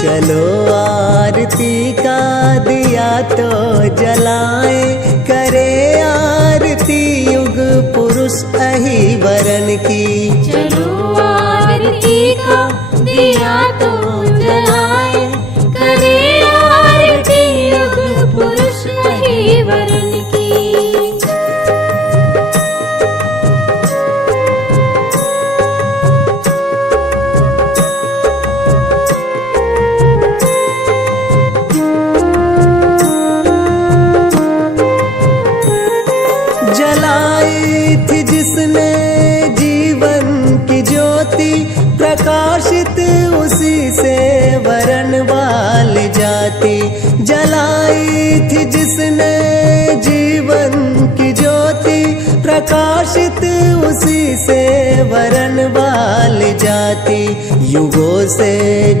चलो आरती का दिया तो जलाए, करे आरती युग पुरुष अहि वरन की। चलो आरती का दिया तो जलाए, करे आरती युग पुरुष अहि वरन की। जलाई थी जिसने जीवन की ज्योति, प्रकाशित उसी से वरण वाल जाती। जलाई थी जिसने जीवन की ज्योति, प्रकाशित उसी से वरण वाल जाती। युगों से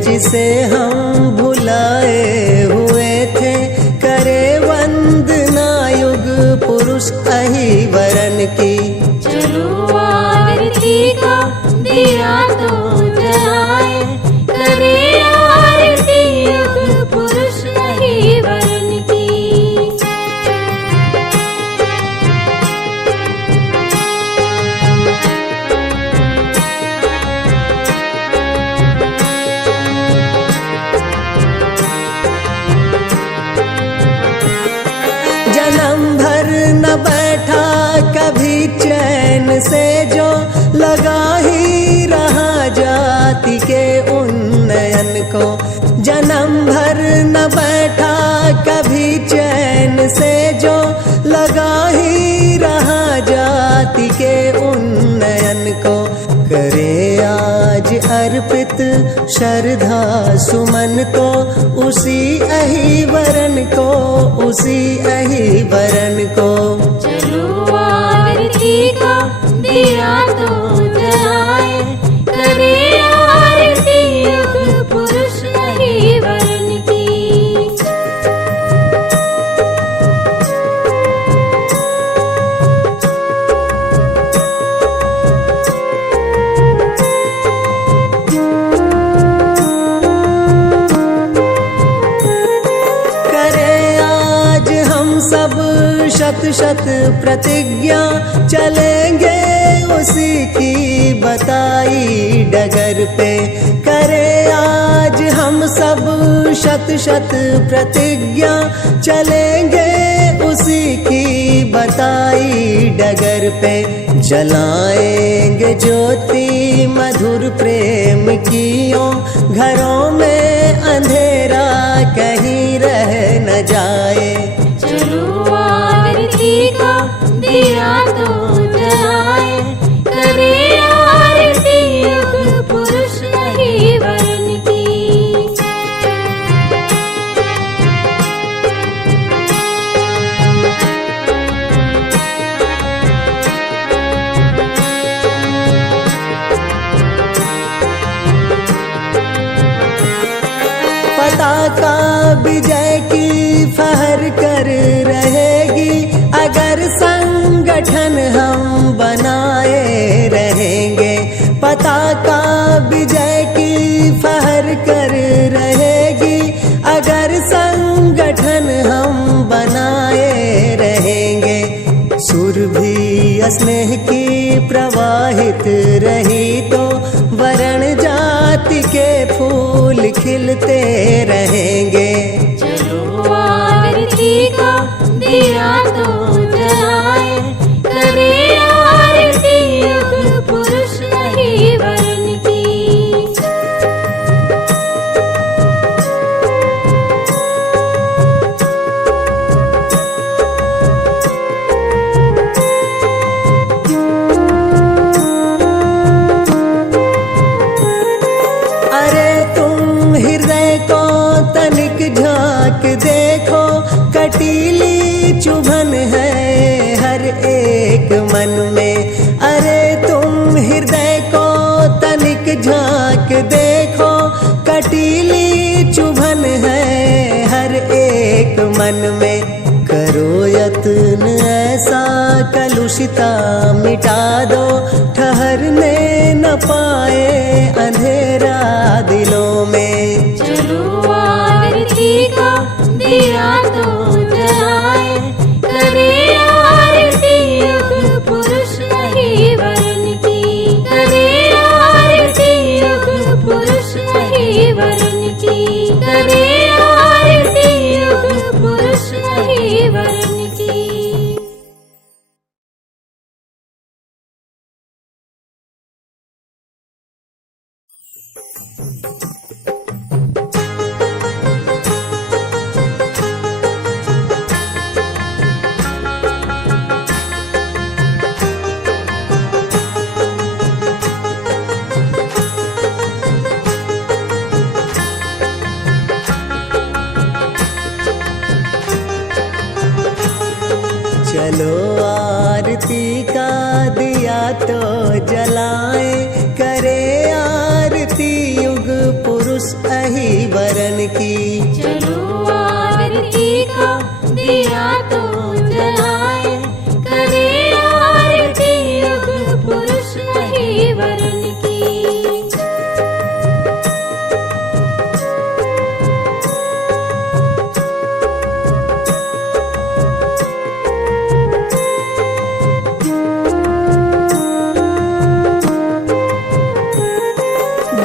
जिसे हम भुलाए हुए थे, करे वंदना युग पुरुष अहि वरन की। चलो आरती का दिया तो जलाए, करे आरती युग पुरुष अहि वरन की। जन्म भर न बैठा कभी चैन से, जो लगा ही रहा जाति के उन्नयन को। जन्म भर न बैठा कभी चैन से, जो लगा ही रहा जाति के उन्नयन को। करे आज अर्पित श्रद्धा सुमन को, उसी अहि वरन को, उसी अहि वरन को। चलो आरती का दिया तो जलाए, करे आरती युग पुरुष अहि वरन की। सब शत शत प्रतिज्ञा, चलेंगे उसी की बताई डगर पे। करे आज हम सब शत शत प्रतिज्ञा, चलेंगे उसी की बताई डगर पे। जलाएंगे ज्योति मधुर प्रेम की, घरों में अंधेरा कहीं रह न जाए। चलो आरती का दिया तो जलाए, करे आरती युग पुरुष अहि वरन की। पताका विजय की फहर कर रहेगी, अगर संगठन हम बनाए रहेंगे। पताका विजय की फहर कर रहेगी, अगर संगठन हम बनाए रहेंगे। सुरभि स्नेह की प्रवाहित रही तो, वरण जाति के फूल खिलते रहेंगे। चलो आरती का दिया तो जलाए, करे आरती युग पुरुष अहि वरन की। एक मन में करो यत्न ऐसा, कलुषिता मिटा दो, ठहरने न पाए अंधेरा दिलों में। चलो आरती का दिया तो जलाए, करे आरती युग पुरुष नहीं वरण की, करे आरती युग पुरुष नहीं वरण की, करे आरती युग पुरुष नहीं वरण की। चलो आरती का दिया तो जलाए, करे आरती युग पुरुष अहि वरण की। चलो आरती का दिया तो जलाए, करे आरती युग पुरुष नहीं वरण की।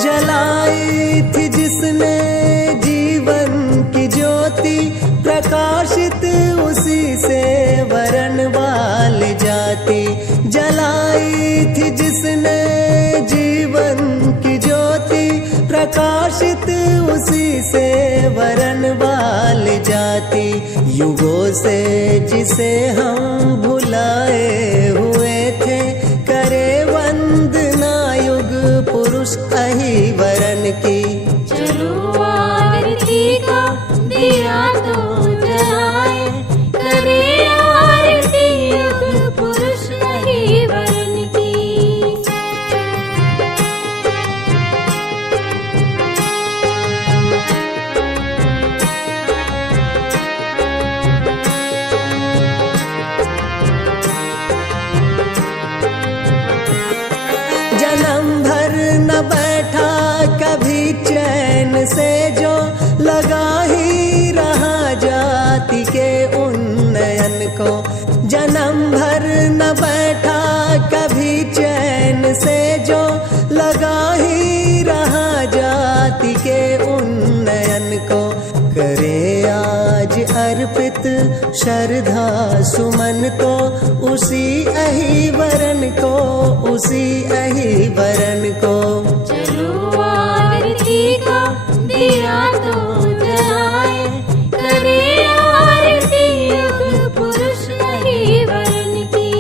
जलाई थी जिसने जीवन की ज्योति, प्रकाशित उसी से वरण वाल जाती। जलाई थी जिसने जीवन की ज्योति, प्रकाशित उसी से वरण वाल जाती। युगों से जिसे हम भुलाए हुए थे, करे वंदना युग पुरुष अहि वरण की। चलो आरती का दिया तो जलाए, करे आरती युग पुरुष नहीं वरण की। जन्म भर न बैठा कभी चैन से, जो लगा ही रहा जाति के उन्नयन को। जन्म भर न बैठा कभी चैन से, जो लगा ही रहा जाति के उन्नयन को। करे आज अर्पित श्रद्धा सुमन को, उसी अहि वरण को, उसी अहि वरण को। चलो आरती का दिया तो जलाए, करे आरती युग पुरुष नहीं वरण की।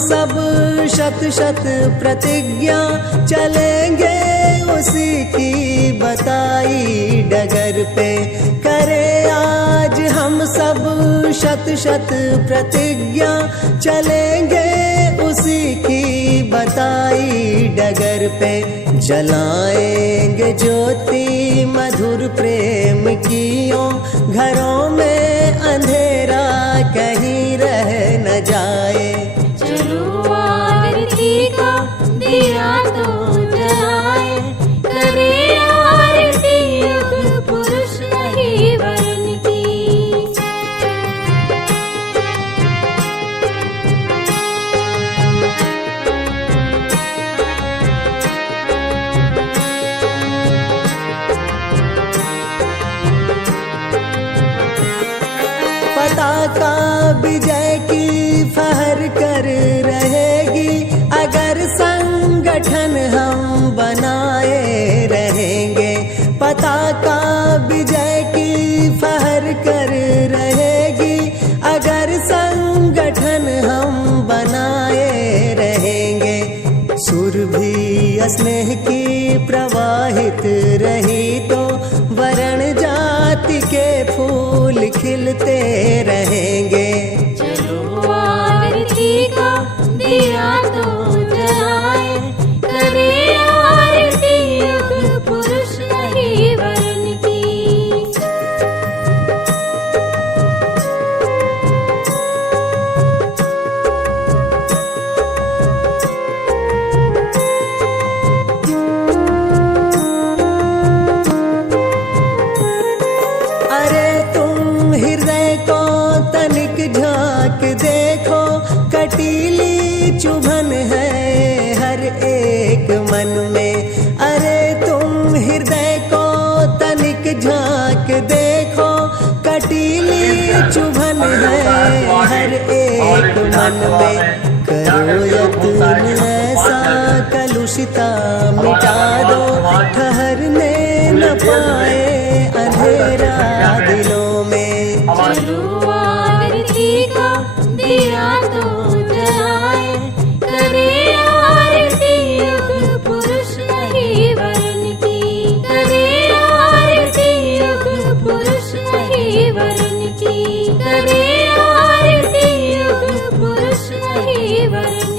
सब शत शत प्रतिज्ञा, चलेंगे उसी की बताई डगर पे। करे आज हम सब शत शत प्रतिज्ञा, चलेंगे उसी की बताई डगर पे। जलाएंगे ज्योति मधुर प्रेम की, घरों में अंधेरा कहीं रह न जाए। चलो आरती का दिया तो जलाए, करे आरती युग पुरुष नहीं वरण की। पताका विजय की फहर कर रहेगी, अगर संगठन हम बनाए रहेंगे। पताका विजय की फहर कर रहेगी, अगर संगठन हम बनाए रहेंगे। सुरभि स्नेह की प्रवाहित रही तो वरण जा फूल खिलते रहेंगे। चलो आरती का दिया तो जलाए, करे आरती युग पुरुष नहीं वरुण की। अरे तुम हृदय को तनिक झांक देखो, कटीली चुभन है हर एक मन में। अरे तुम हृदय को तनिक झांक देखो, कटीली चुभन है हर एक मन में। करो यत्न ऐसा कलुषिता मिटा दो, ठहरने न पाए अंधेरा दिलों में। चलो आरती का दिया तो जलाए, करे आरती युग पुरुष नहीं वरुण की। करे आरती युग पुरुष नहीं वरुण की। करे आरती युग पुरुष नहीं वरुण